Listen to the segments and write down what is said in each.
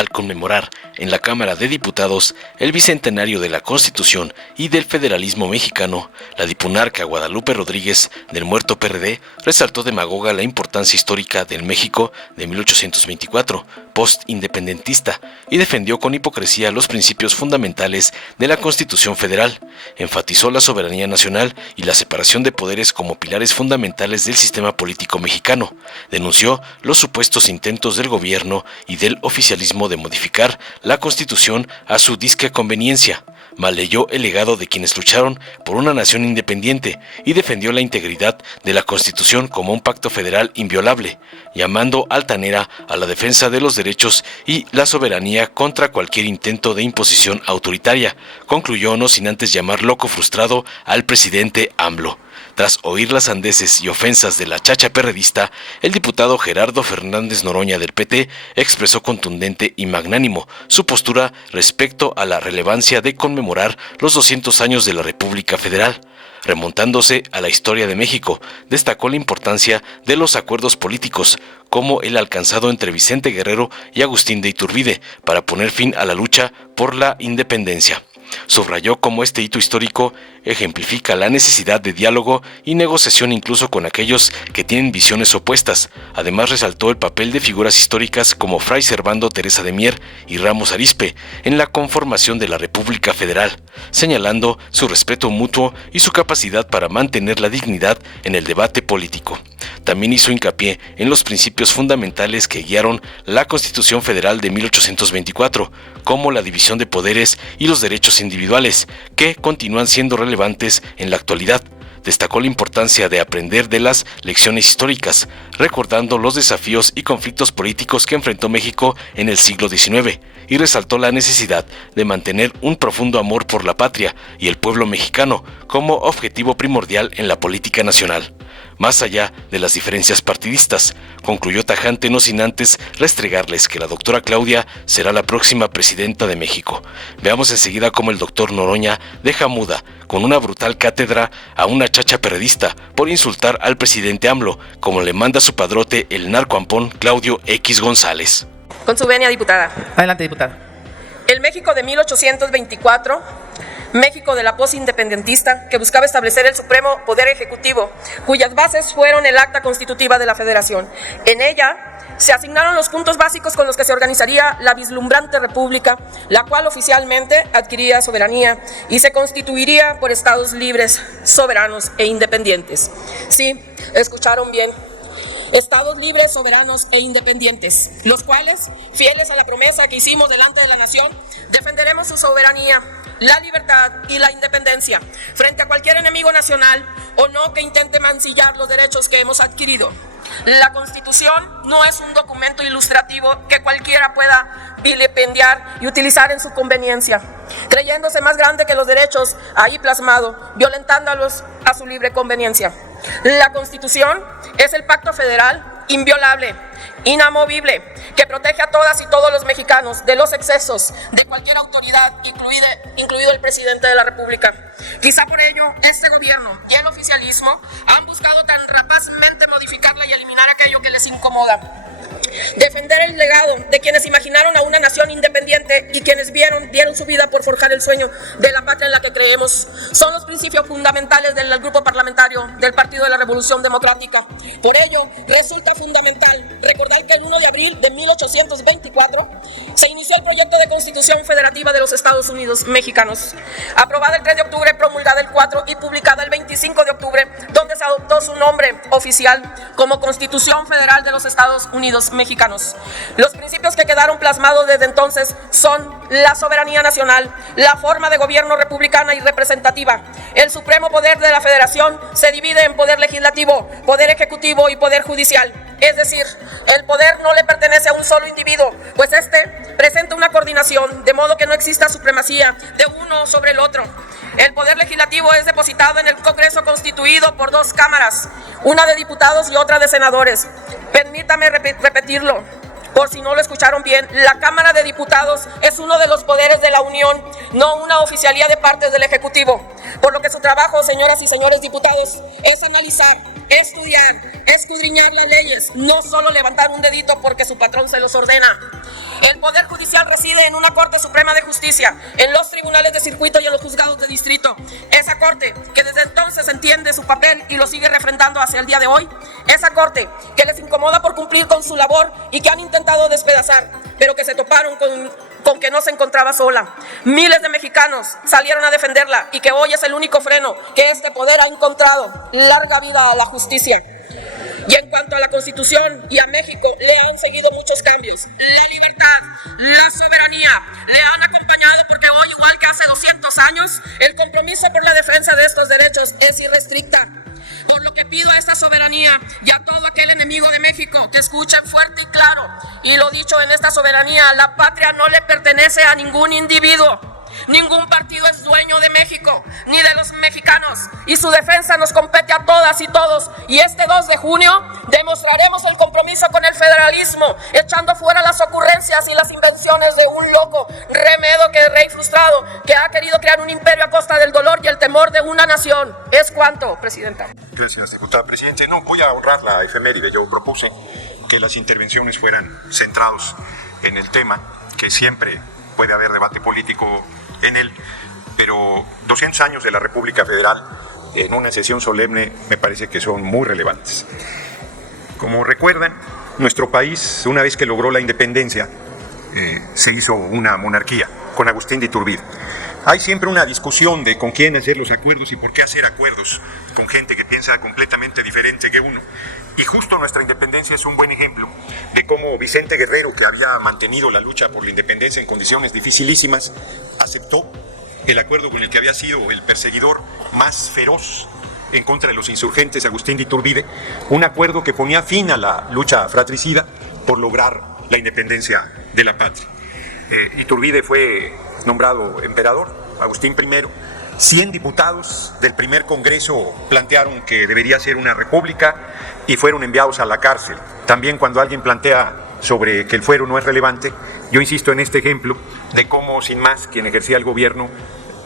al conmemorar en la Cámara de Diputados el bicentenario de la Constitución y del federalismo mexicano, la dipunarca Guadalupe Rodríguez del muerto PRD resaltó demagoga la importancia histórica del México de 1824, post-independentista, y defendió con hipocresía los principios fundamentales de la Constitución Federal. Enfatizó la soberanía nacional y la separación de poderes como pilares fundamentales del sistema político mexicano. Denunció los supuestos intentos del gobierno y del oficialismo de modificar la Constitución a su disque conveniencia. Malleyó el legado de quienes lucharon por una nación independiente y defendió la integridad de la Constitución como un pacto federal inviolable, llamando altanera a la defensa de los derechos y la soberanía contra cualquier intento de imposición autoritaria. Concluyó no sin antes llamar loco frustrado al presidente AMLO. Tras oír las sandeces y ofensas de la chacha perredista, el diputado Gerardo Fernández Noroña del PT expresó contundente y magnánimo su postura respecto a la relevancia de conmemorar los 200 años de la República Federal. Remontándose a la historia de México, destacó la importancia de los acuerdos políticos, como el alcanzado entre Vicente Guerrero y Agustín de Iturbide, para poner fin a la lucha por la independencia. Subrayó cómo este hito histórico ejemplifica la necesidad de diálogo y negociación incluso con aquellos que tienen visiones opuestas. Además resaltó el papel de figuras históricas como Fray Servando Teresa de Mier y Ramos Arizpe en la conformación de la República Federal, señalando su respeto mutuo y su capacidad para mantener la dignidad en el debate político. También hizo hincapié en los principios fundamentales que guiaron la Constitución Federal de 1824, como la división de poderes y los derechos individuales, que continúan siendo relevantes en la actualidad. Destacó la importancia de aprender de las lecciones históricas, recordando los desafíos y conflictos políticos que enfrentó México en el siglo XIX, y resaltó la necesidad de mantener un profundo amor por la patria y el pueblo mexicano como objetivo primordial en la política nacional. Más allá de las diferencias partidistas, concluyó tajante no sin antes restregarles que la doctora Claudia será la próxima presidenta de México. Veamos enseguida cómo el doctor Noroña deja muda con una brutal cátedra a una chacha perredista por insultar al presidente AMLO, como le manda su padrote el narcoampón Claudio X González. Con su venia, diputada. Adelante, diputada. El México de 1824, México de la posindependentista, que buscaba establecer el supremo poder ejecutivo, cuyas bases fueron el acta constitutiva de la Federación. En ella se asignaron los puntos básicos con los que se organizaría la vislumbrante república, la cual oficialmente adquiría soberanía y se constituiría por estados libres, soberanos e independientes. Sí, escucharon bien. Estados libres, soberanos e independientes, los cuales, fieles a la promesa que hicimos delante de la nación, defenderemos su soberanía, la libertad y la independencia frente a cualquier enemigo nacional o no que intente mancillar los derechos que hemos adquirido. La Constitución no es un documento ilustrativo que cualquiera pueda vilipendiar y utilizar en su conveniencia, creyéndose más grande que los derechos ahí plasmados, violentándolos a su libre conveniencia. La Constitución es el pacto federal inviolable, inamovible, que protege a todas y todos los mexicanos de los excesos de cualquier autoridad, incluido el presidente de la República. Quizá por ello este gobierno y el oficialismo han buscado tan rapazmente modificarla y eliminar aquello que les incomoda. Defender el legado de quienes imaginaron a una nación independiente y quienes dieron su vida por forjar el sueño de la patria en la que creemos son los principios fundamentales del grupo parlamentario del Partido de la Revolución Democrática. Por ello, resulta fundamental recordar que el 1 de abril de 1824 se inició el proyecto de Constitución Federativa de los Estados Unidos Mexicanos, aprobada el 3 de octubre, promulgada el 4 y publicada el 25 de octubre, donde se adoptó su nombre oficial como Constitución Federal de los Estados Unidos Mexicanos. Los principios que quedaron plasmados desde entonces son la soberanía nacional, la forma de gobierno republicana y representativa. El supremo poder de la Federación se divide en poder legislativo, poder ejecutivo y poder judicial. Es decir, el poder no le pertenece a un solo individuo, pues este presenta una coordinación, de modo que no exista supremacía de uno sobre el otro. El poder legislativo es depositado en el Congreso constituido por dos cámaras, una de diputados y otra de senadores. Permítame repetirlo, por si no lo escucharon bien, la Cámara de Diputados es uno de los poderes de la Unión, no una oficialía de partes del Ejecutivo, por lo que su trabajo, señoras y señores diputados, es analizar, estudiar, escudriñar las leyes, no solo levantar un dedito porque su patrón se los ordena. El Poder Judicial reside en una Corte Suprema de Justicia, en los tribunales de circuito y en los juzgados de distrito. Esa Corte que desde entonces entiende su papel y lo sigue refrendando hacia el día de hoy. Esa Corte que les incomoda por cumplir con su labor y que han intentado despedazar, pero que se toparon con que no se encontraba sola. Miles de mexicanos salieron a defenderla y que hoy es el único freno que este poder ha encontrado. Larga vida a la justicia. Y en cuanto a la Constitución y a México, le han seguido muchos cambios. La libertad, la soberanía, le han acompañado porque hoy, igual que hace 200 años, el compromiso por la defensa de estos derechos es irrestricta. Por lo que pido a esta soberanía y a todo aquel enemigo de México que escuche fuerte y claro. Y lo dicho, en esta soberanía, la patria no le pertenece a ningún individuo. Ningún partido es dueño de México, ni de los mexicanos, y su defensa nos compete a todas y todos. Y este 2 de junio demostraremos el compromiso con el federalismo, echando fuera las ocurrencias y las invenciones de un loco remedo que rey frustrado, que ha querido crear un imperio a costa del dolor y el temor de una nación. ¿Es cuánto, Presidenta? Gracias, diputada. Presidente, no, voy a honrar la efeméride. Yo propuse que las intervenciones fueran centrados en el tema, que siempre puede haber debate político en él, pero 200 años de la República Federal en una sesión solemne me parece que son muy relevantes. Como recuerdan, nuestro país, una vez que logró la independencia, se hizo una monarquía con Agustín de Iturbide. Hay siempre una discusión de con quién hacer los acuerdos y por qué hacer acuerdos con gente que piensa completamente diferente que uno. Y justo nuestra independencia es un buen ejemplo de cómo Vicente Guerrero, que había mantenido la lucha por la independencia en condiciones dificilísimas, aceptó el acuerdo con el que había sido el perseguidor más feroz en contra de los insurgentes, Agustín de Iturbide, un acuerdo que ponía fin a la lucha fratricida por lograr la independencia de la patria. Iturbide fue nombrado emperador, Agustín I. 100 diputados del primer Congreso plantearon que debería ser una república y fueron enviados a la cárcel. También cuando alguien plantea sobre que el fuero no es relevante, yo insisto en este ejemplo de cómo, sin más, quien ejercía el gobierno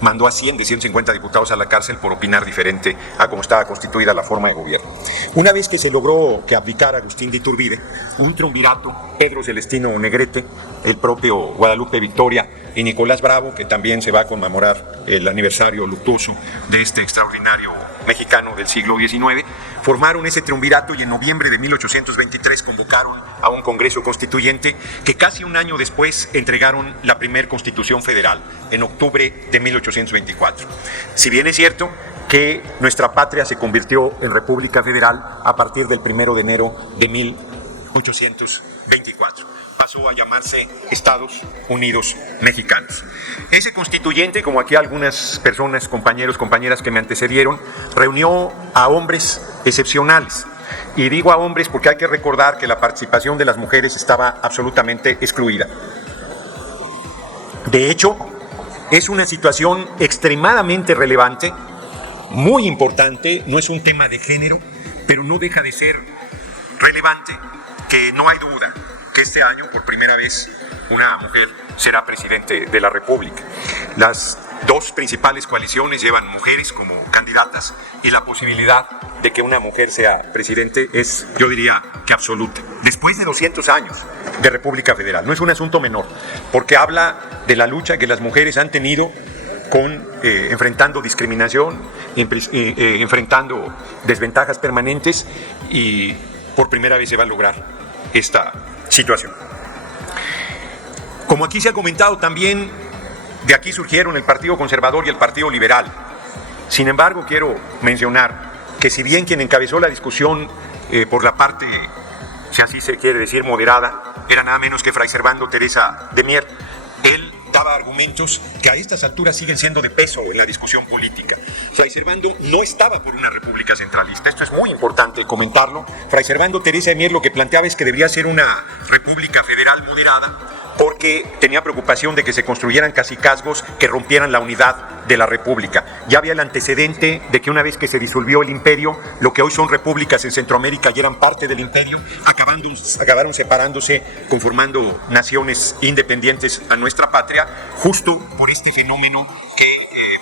mandó a 100 de 150 diputados a la cárcel por opinar diferente a cómo estaba constituida la forma de gobierno. Una vez que se logró que abdicara Agustín de Iturbide, un triunvirato, Pedro Celestino Negrete, el propio Guadalupe Victoria y Nicolás Bravo, que también se va a conmemorar el aniversario luctuoso de este extraordinario mexicano del siglo XIX, formaron ese triunvirato y en noviembre de 1823 convocaron a un Congreso Constituyente que casi un año después entregaron la primer Constitución Federal, en octubre de 1824. Si bien es cierto que nuestra patria se convirtió en República Federal a partir del 1 de enero de 1824. Pasó a llamarse Estados Unidos Mexicanos. Ese constituyente, como aquí algunas personas, compañeros, compañeras que me antecedieron, reunió a hombres excepcionales. Y digo a hombres porque hay que recordar que la participación de las mujeres estaba absolutamente excluida. De hecho, es una situación extremadamente relevante, muy importante, no es un tema de género, pero no deja de ser relevante, que no hay duda que este año, por primera vez, una mujer será presidente de la República. Las dos principales coaliciones llevan mujeres como candidatas y la posibilidad de que una mujer sea presidente es, yo diría, que absoluta. Después de 200 años de República Federal, no es un asunto menor, porque habla de la lucha que las mujeres han tenido enfrentando discriminación, enfrentando desventajas permanentes, y por primera vez se va a lograr esta situación. Como aquí se ha comentado también, de aquí surgieron el Partido Conservador y el Partido Liberal. Sin embargo, quiero mencionar que si bien quien encabezó la discusión por la parte, si así se quiere decir, moderada, era nada menos que Fray Servando Teresa de Mier, él daba argumentos que a estas alturas siguen siendo de peso en la discusión política. Fray Servando no estaba por una república centralista, esto es muy importante comentarlo. Fray Servando Teresa de Mier lo que planteaba es que debería ser una república federal moderada, porque tenía preocupación de que se construyeran cacicazgos que rompieran la unidad de la república. Ya había el antecedente de que una vez que se disolvió el imperio, lo que hoy son repúblicas en Centroamérica y eran parte del imperio, acabaron separándose, conformando naciones independientes a nuestra patria, justo por este fenómeno que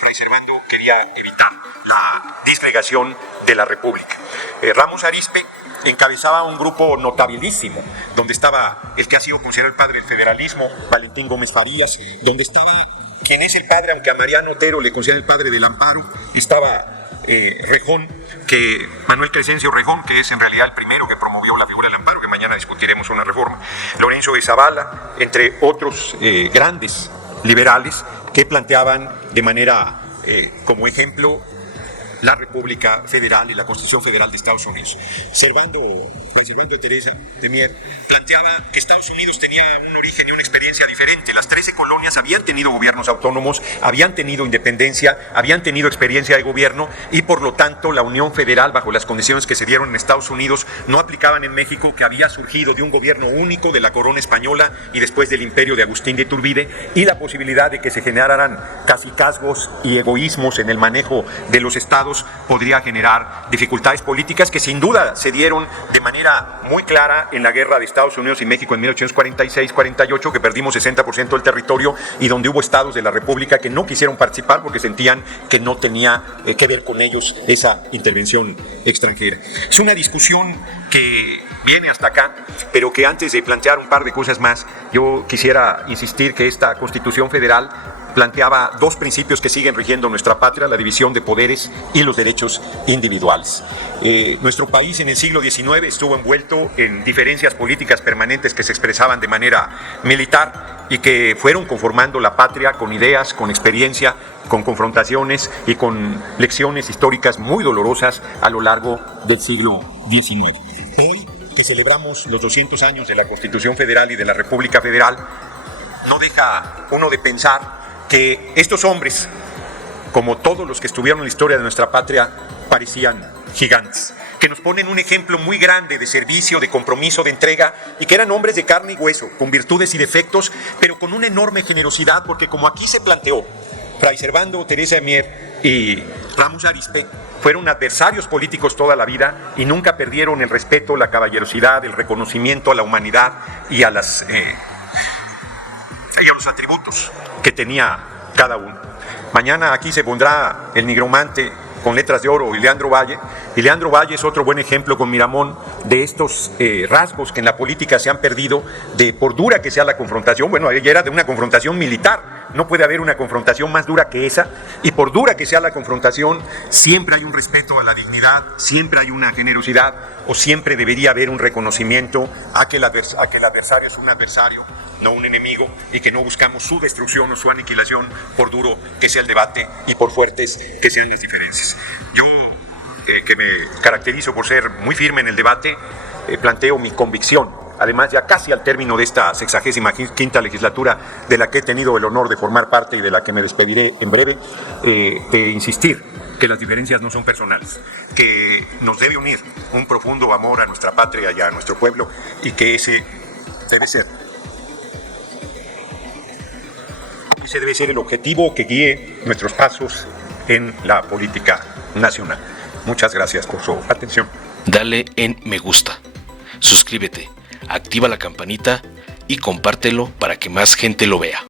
Fray Servando quería evitar la disgregación de la República. Ramos Arizpe encabezaba un grupo notabilísimo, donde estaba el que ha sido considerado el padre del federalismo, Valentín Gómez Farías, donde estaba quien es el padre, aunque a Mariano Otero le considera el padre del amparo, estaba Rejón, Manuel Crescencio Rejón, que es en realidad el primero que promovió la figura del amparo, que mañana discutiremos una reforma, Lorenzo de Zavala, entre otros grandes liberales que planteaban de manera, como ejemplo, la República Federal y la Constitución Federal de Estados Unidos. Servando de Teresa de Mier planteaba que Estados Unidos tenía un origen y una experiencia diferente. Las 13 colonias habían tenido gobiernos autónomos, habían tenido independencia, habían tenido experiencia de gobierno y por lo tanto la Unión Federal, bajo las condiciones que se dieron en Estados Unidos, no aplicaban en México, que había surgido de un gobierno único de la corona española y después del imperio de Agustín de Iturbide, y la posibilidad de que se generaran cacicazgos y egoísmos en el manejo de los estados podría generar dificultades políticas que sin duda se dieron de manera muy clara en la guerra de Estados Unidos y México en 1846-48, que perdimos 60% del territorio y donde hubo estados de la República que no quisieron participar porque sentían que no tenía que ver con ellos esa intervención extranjera. Es una discusión que viene hasta acá, pero que antes de plantear un par de cosas más, yo quisiera insistir que esta Constitución Federal planteaba dos principios que siguen rigiendo nuestra patria: la división de poderes y los derechos individuales. Nuestro país en el siglo XIX estuvo envuelto en diferencias políticas permanentes que se expresaban de manera militar y que fueron conformando la patria con ideas, con experiencia, con confrontaciones y con lecciones históricas muy dolorosas a lo largo del siglo XIX. Hoy, que celebramos los 200 años de la Constitución Federal y de la República Federal, no deja uno de pensar que estos hombres, como todos los que estuvieron en la historia de nuestra patria, parecían gigantes, que nos ponen un ejemplo muy grande de servicio, de compromiso, de entrega, y que eran hombres de carne y hueso, con virtudes y defectos, pero con una enorme generosidad, porque como aquí se planteó, Fray Servando Teresa de Mier y Ramos Arizpe fueron adversarios políticos toda la vida y nunca perdieron el respeto, la caballerosidad, el reconocimiento a la humanidad y a los atributos que tenía cada uno. Mañana aquí se pondrá el nigromante con letras de oro y Leandro Valle. Y Leandro Valle es otro buen ejemplo con Miramón de estos rasgos que en la política se han perdido, de por dura que sea la confrontación. Bueno, ella era de una confrontación militar, no puede haber una confrontación más dura que esa, y por dura que sea la confrontación, siempre hay un respeto a la dignidad, siempre hay una generosidad, o siempre debería haber un reconocimiento a que el adversario es un adversario, no un enemigo, y que no buscamos su destrucción o su aniquilación, por duro que sea el debate y por fuertes que sean las diferencias. Yo, que me caracterizo por ser muy firme en el debate, planteo mi convicción, además ya casi al término de esta 65ª legislatura, de la que he tenido el honor de formar parte y de la que me despediré en breve, de insistir que las diferencias no son personales, que nos debe unir un profundo amor a nuestra patria y a nuestro pueblo, y que ese debe ser el objetivo que guíe nuestros pasos en la política nacional. Muchas gracias por su atención. Dale en me gusta, suscríbete, activa la campanita y compártelo para que más gente lo vea.